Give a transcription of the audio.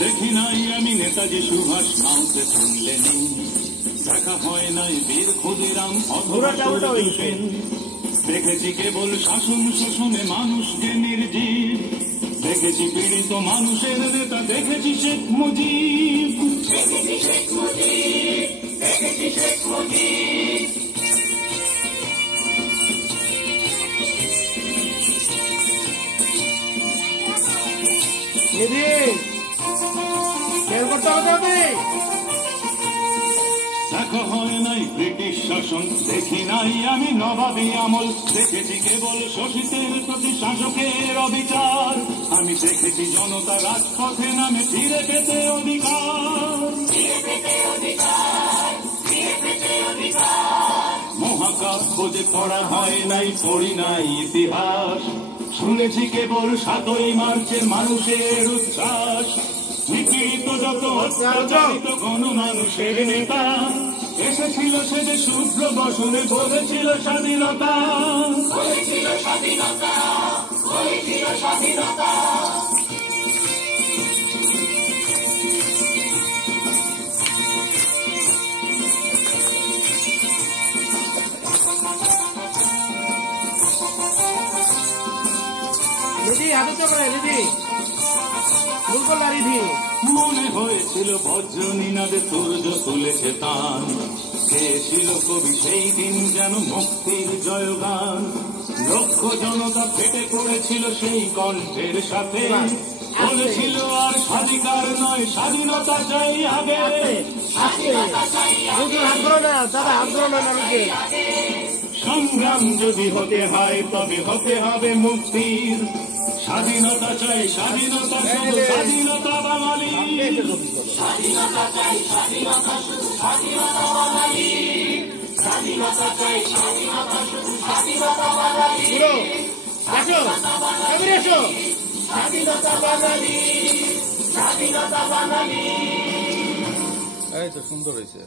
দেখি নাই আমি নেতাজি সুভাষ কাউকে শুনলে নেই, দেখা হয় নাই বীর ক্ষুদিরাম অথবা সেন, দেখেছি কেবল শাসন শোষণে মানুষকে নির্জীব, দেখেছি পীড়িত মানুষের নেতা, দেখেছি শেখ মুজিব, দেখেছি শেখ মুজিব, দেখেছি শেখ মুজিব। দেখা হয় নাই ব্রিটিশ শাসন, দেখি নাই আমি নবাবী আমল, দেখেছি কেবল শোষিতের প্রতি শাসকের অবিচার, আমি দেখেছি জনতা রাজপথে নামে ফিরে পেতে অধিকার, মহাকাশ খোঁজে পড়া হয় নাই, পড়ি নাই ইতিহাস, শুনেছি কেবল ৭ই মার্চের মানুষের উচ্ছ্বাস, নিপীড়িত যত অত্যাচারিত গণমানুষের নেতা, এসেছিল সে যে শুভ্র বসনে, বলেছিল স্বাধীনতা, বলেছিল স্বাধীনতা, বলেছিল স্বাধীনতা। দিদি হাতে চলে দিদি মনে হয়েছিল বজ্র নিনাদে সূর্য তুলেছে তান, কে ছিল কবি সেই দিন যেন মুক্তির জয়গান, লক্ষ জনতা ফেটে পড়েছিল সেই কণ্ঠের সাথে, বলেছিল আর স্বাধিকার নয় স্বাধীনতা চাই আগে, সংগ্রাম যদি হতে হয় তবে হতে হবে মুক্তির, স্বাধীনতা চাই স্বাধীনতা, শুধু স্বাধীনতা বাঙালি, স্বাধীনতা চাই স্বাধীনতা, শুধু স্বাধীনতা বাঙালি, স্বাধীনতা চাই স্বাধীনতা, শুধু স্বাধীনতা বাঙালি, স্বাধীনতা বাঙালি, স্বাধীনতা বাঙালি। এই তো সুন্দর হয়েছে।